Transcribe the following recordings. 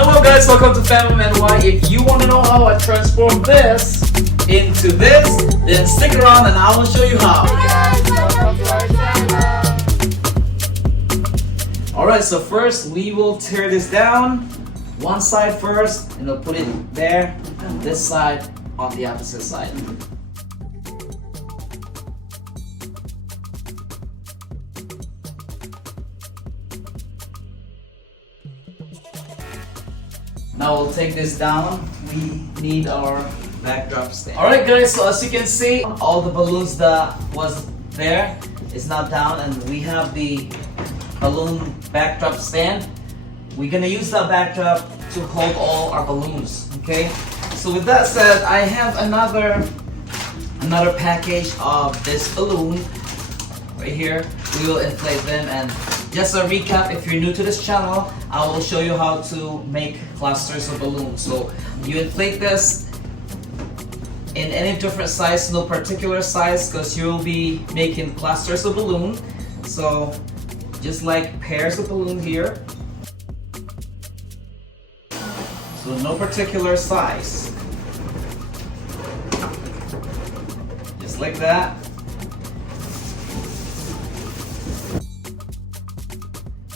Hello guys, welcome to fambamny. If you want to know how I transform this into this, then stick around and I will show you how. Alright, so first we will tear this down. One side first, and we'll put it there, and this side on the opposite side. Now we'll take this down. We need our backdrop stand. Alright guys, so as you can see, all the balloons that was there is now down, and we have the balloon backdrop stand. We're gonna use that backdrop to hold all our balloons, okay? So with that said, I have another package of this balloon right here. We will inflate them, and just a recap, if you're new to this channel, I will show you how to make clusters of balloons. So you inflate this in any different size, no particular size, because you'll be making clusters of balloon. So just like pairs of balloon here. So no particular size. Just like that.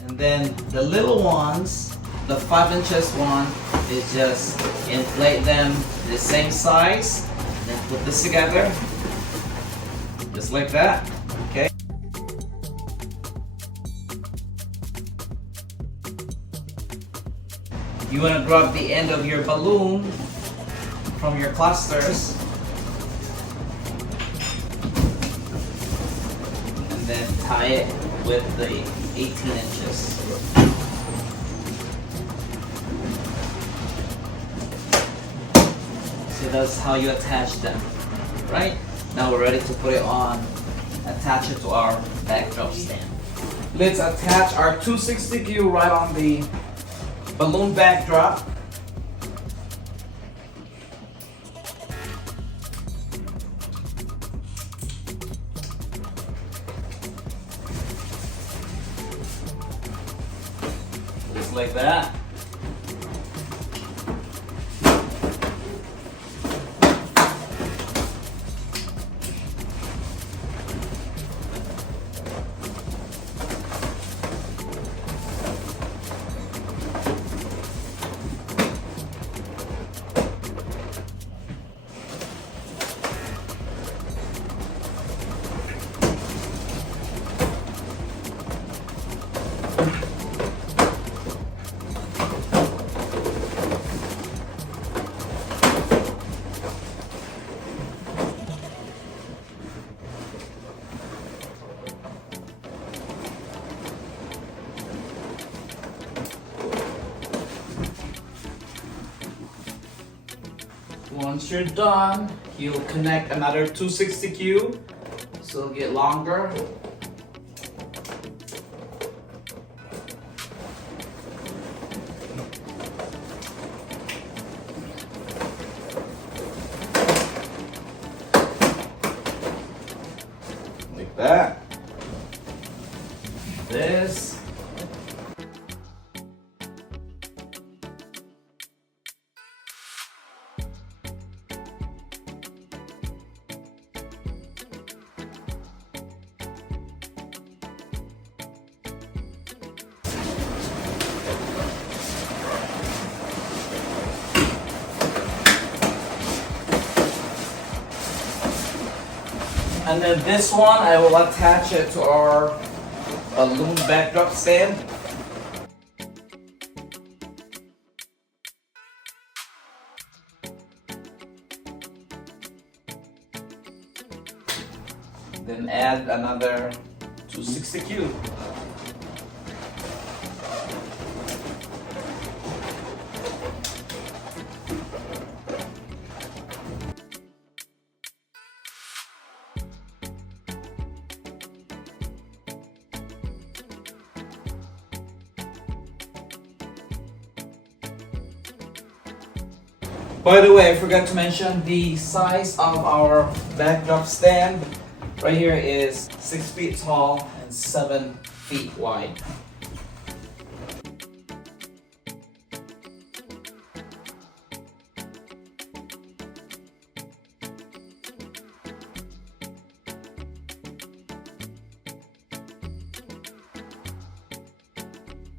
And then the little ones, the 5 inches one, is just inflate them the same size, and then put this together, just like that, okay? You want to grab the end of your balloon from your clusters, and then tie it with the 18 inches. So that's how you attach them, right? Now we're ready to put it on, attach it to our backdrop stand. Let's attach our 260 right on the balloon backdrop. Just like that. Once you're done, you'll connect another 260Q, so it'll get longer. Like that. This. And then this one, I will attach it to our balloon backdrop stand. Then add another 260Q. By the way, I forgot to mention the size of our backdrop stand. Right here is 6 feet tall and 7 feet wide.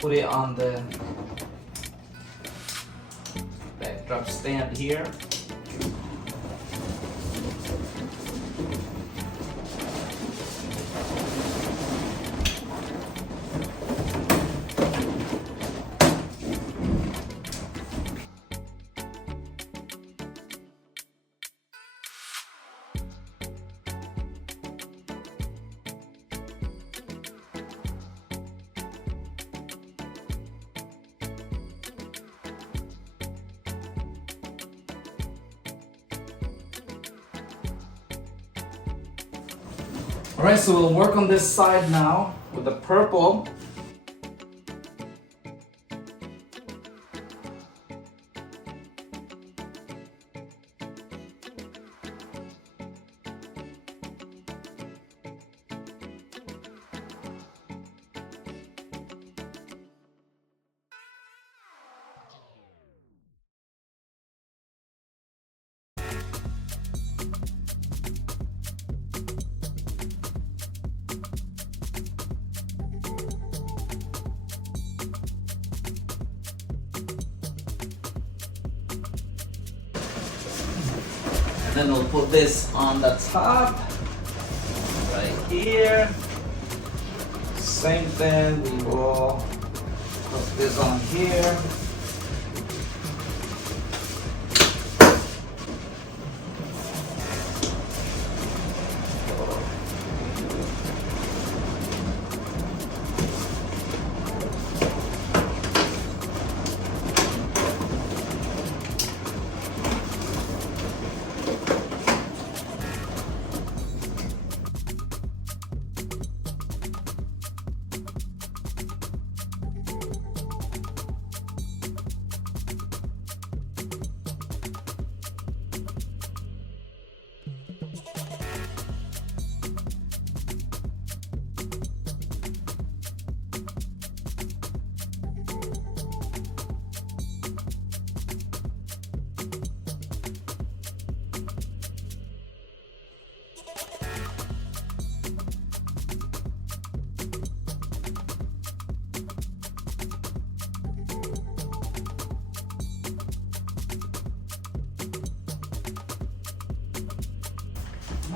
put it on the backdrop stand here. Alright, so we'll work on this side now with the purple. Then we'll put this on the top, right here. Same thing, we will put this on here.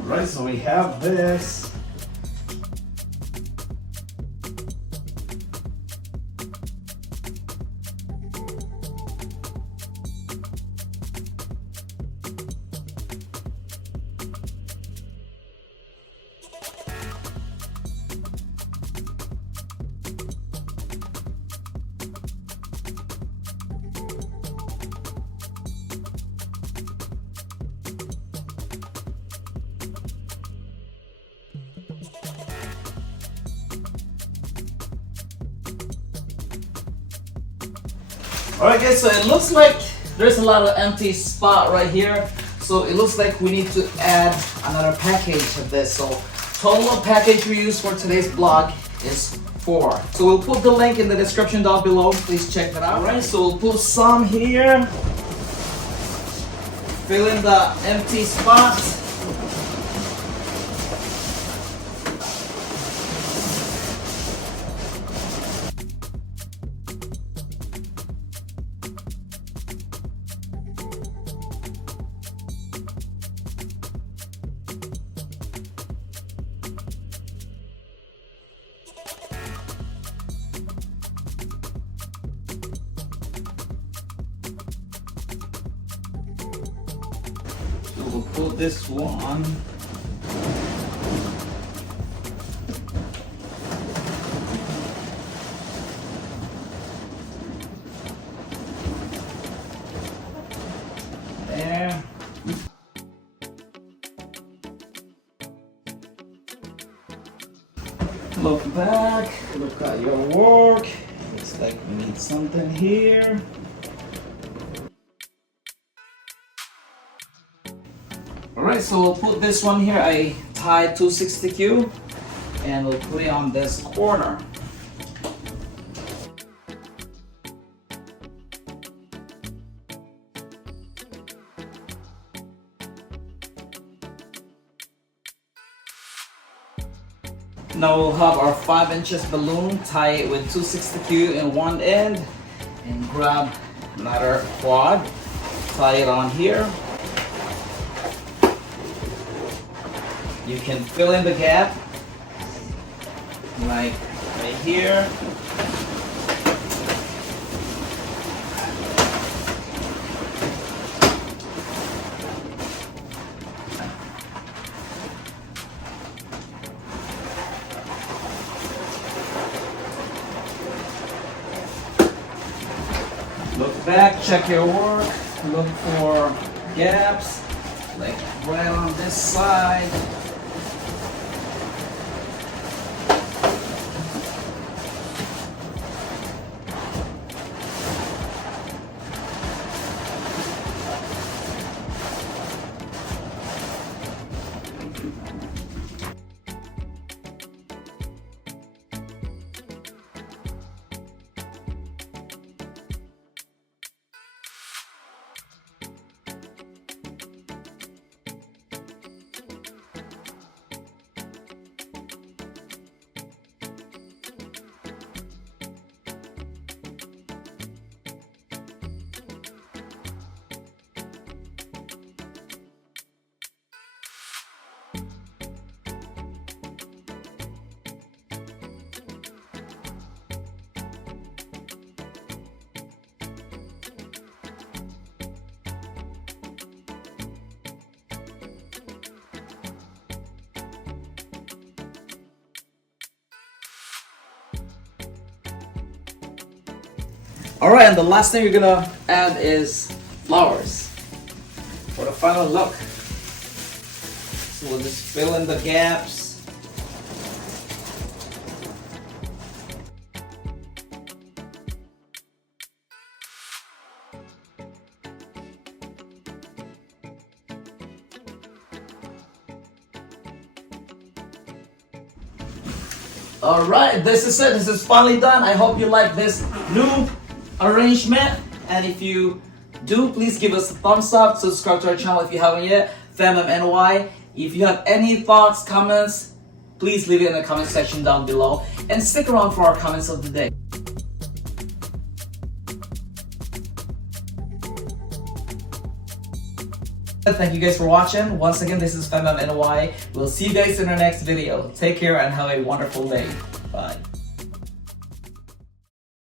Alright, so we have this. Alright guys, so it looks like there's a lot of empty spot right here. So it looks like we need to add another package of this. So total package we use for today's blog is 4. So we'll put the link in the description down below. Please check that out. Alright, so we'll put some here. Fill in the empty spots. We'll put this one. There. Look back, look at your work. Looks like we need something here. Alright, so we'll put this one here. I tied 260Q and we'll put it on this corner. Now we'll have our 5 inches balloon, tie it with 260Q in one end, and grab another quad, tie it on here. You can fill in the gap, like right here. Look back, check your work, look for gaps, like right on this side. Alright, and the last thing you're gonna add is flowers for the final look. So we'll just fill in the gaps. Alright, this is it. This is finally done. I hope you like this new arrangement, and if you do, please give us a thumbs up, subscribe to our channel if you haven't yet, fambamny. If you have any thoughts, comments, please leave it in the comment section down below, and stick around for our comments of the day. Thank you guys for watching. Once again, this is fambamny. We'll see you guys in our next video. Take care and have a wonderful day. Bye.